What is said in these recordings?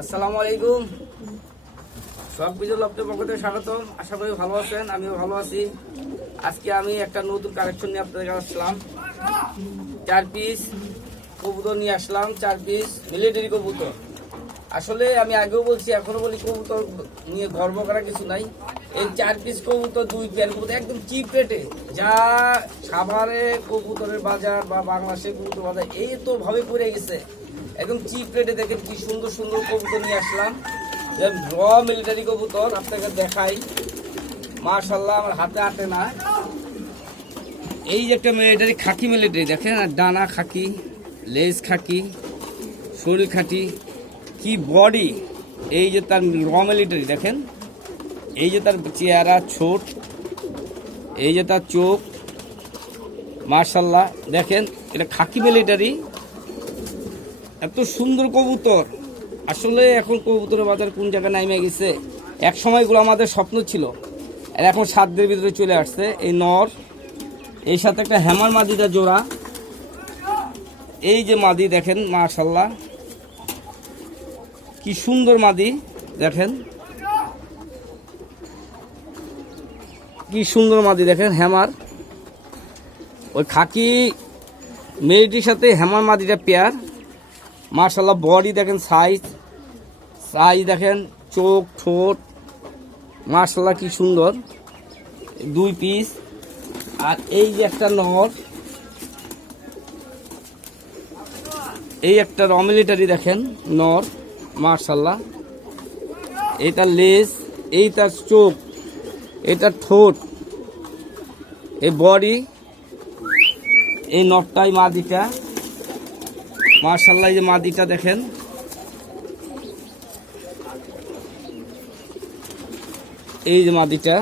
আসসালামু আলাইকুম। সব কিছু লপ্টের পক্ষ থেকে স্বাগতম। আশা করি ভালো আছেন, আমিও ভালো আছি। আজকে আমি একটা নতুন কালেকশন নিয়ে আপনাদের কাছে আসলাম। চার পিস কবুতর নিয়ে আসলাম, চার পিস মিলিটারি কবুতর। আসলে আমি আগেও বলছি, এখনও বলি কবুতর নিয়ে গর্ব করা কিছু নাই। এই চার পিস কবুতর, দুই পেয়ার কবুতর, একদম চিপ রেটে যা সাভারে কবুতরের বাজার বা বাংলাদেশের কবুতর বাজার, এই তো ভাবে পড়ে গেছে। একদম চিপ রেটে দেখেন কি সুন্দর সুন্দর কবুতর নিয়ে আসলাম। র মিলিটারি কবুতর, আপনাকে দেখাই। মার্শাল্লাহ আমার হাতে আটে না। এই যে একটা মিলিটারি খাকি মিলিটারি দেখেন, আর ডানা খাকি লেজ খাকি, শরীর খাটি, কি বডি এই যে তার র মিলিটারি দেখেন। এই যে তার চেহারা ছোট, এই যে তার চোখ। মার্শাল্লাহ দেখেন, এটা খাকি মিলিটারি এত সুন্দর কবুতর। আসলে এখন কবুতরের বাজার কোন জায়গায় নামে গেছে? এক সময়গুলো আমাদের স্বপ্ন ছিল। আর এখন সাধ্যের ভিতরে চলে আসছে। এই নর, এই সাথে একটা হ্যামার মাদিটা জোড়া। এই যে মাদি দেখেন মাশাল্লাহ কি সুন্দর মাদি, দেখেন। কি সুন্দর মাদি, দেখেন, হ্যামার। ওই খাকি মেয়েটির সাথে হ্যামার মাদিটা পেয়ার। মার্শাল্লাহ বডি দেখেন সাইজ সাইজ দেখেন, চোখ, ঠোঁট মার্শাল্লাহ কি সুন্দর। দুই পিস আর এই যে একটা নর, এই একটা রমিলিটারি দেখেন, নর মার্শাল্লাহ এইটার লেস এই তার চোখ এটার ঠোঁট, এই বডি এই নটটাই মাদিটা। মার্শাল্লাহ যে মাদিটা দেখেন। এই যে মাদিটা।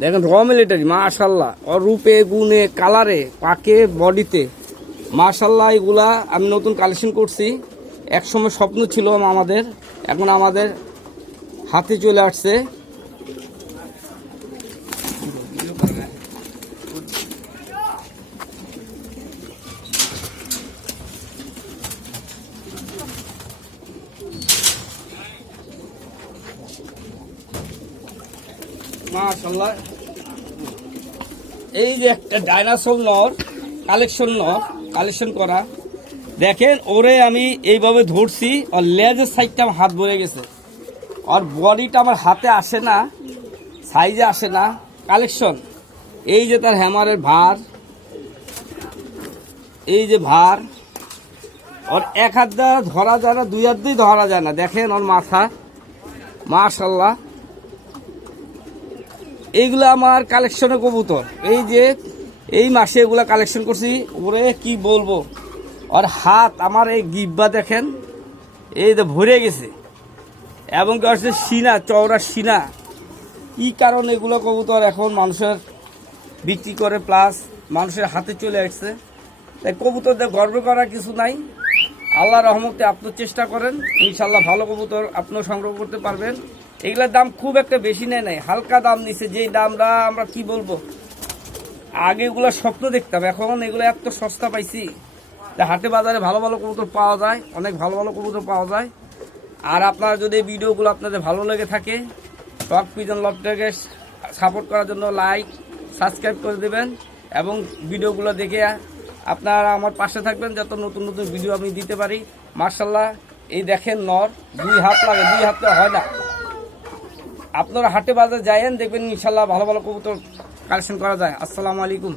দেখেন র মিলিটারি মার্শাল্লাহ ওর রূপে গুণে কালারে পাকে বডিতে মার্শাল্লাহ এগুলা আমি নতুন কালেকশন করছি। একসময় স্বপ্ন ছিল আমাদের। এখন আমাদের হাতে চলে আসছে। এই যে একটা ডাইনাসোর নর কালেকশন নর কালেকশন করা। দেখেন, ওরে আমি এইভাবে ধরছি, আর লেজের সাইডটা আমার হাত ভরে গেছে। আর বডিটা আমার হাতে আসে না সাইজে আসে না। কালেকশন এই যে তার হ্যামারের ভার, এই যে ভার ওর এক হাত দ্বারা ধরা যায় না, দুই হাত দিয়ে ধরা যায় না। দেখেন, ওর মাথা। মাশাল্লাহ এইগুলো আমার কালেকশনের কবুতর। এই যে, এই মাসে এগুলো কালেকশন করছি, ওরে কি বলব। আর হাত আমার এই গিব্বা দেখেন, এই তো ভরে গেছে। এবং কি হচ্ছে, সিনা, চওড়া সিনা। কি কারণ এগুলো কবুতর এখন মানুষের বিক্রি করে প্লাস মানুষের হাতে চলে আসছে। তাই কবুতরদের গর্ব করার কিছু নাই। আল্লাহ রহমতে আপনি চেষ্টা করেন ইনশাল্লাহ ভালো কবুতর আপনিও সংগ্রহ করতে পারবেন। এগুলোর দাম খুব একটা বেশি নেয় নাই। হালকা দাম নিছে, যেই দামটা আমরা কি বলব? আগে এগুলো স্বপ্ন দেখতাম, এখন এগুলো এত সস্তা পাইছি হাটে বাজারে ভালো ভালো কবুতর পাওয়া যায়, অনেক ভালো ভালো কবুতর পাওয়া যায়। আর আপনারা যদি ভিডিওগুলো আপনাদের ভালো লেগে থাকে টক পিজন লবটাকে সাপোর্ট করার জন্য লাইক সাবস্ক্রাইব করে দেবেন এবং ভিডিওগুলো দেখে আপনারা আমার পাশে থাকবেন যত নতুন নতুন ভিডিও আমি দিতে পারি। মার্শাল্লাহ এই দেখেন নর, দুই হাত লাগে, দুই হাতে হয় না। আপনারা হাটে বাজার যায়েন দেখবেন ইনশাল্লাহ ভালো ভালো কবুতর কালেকশন করা যায়। আসসালামু আলাইকুম।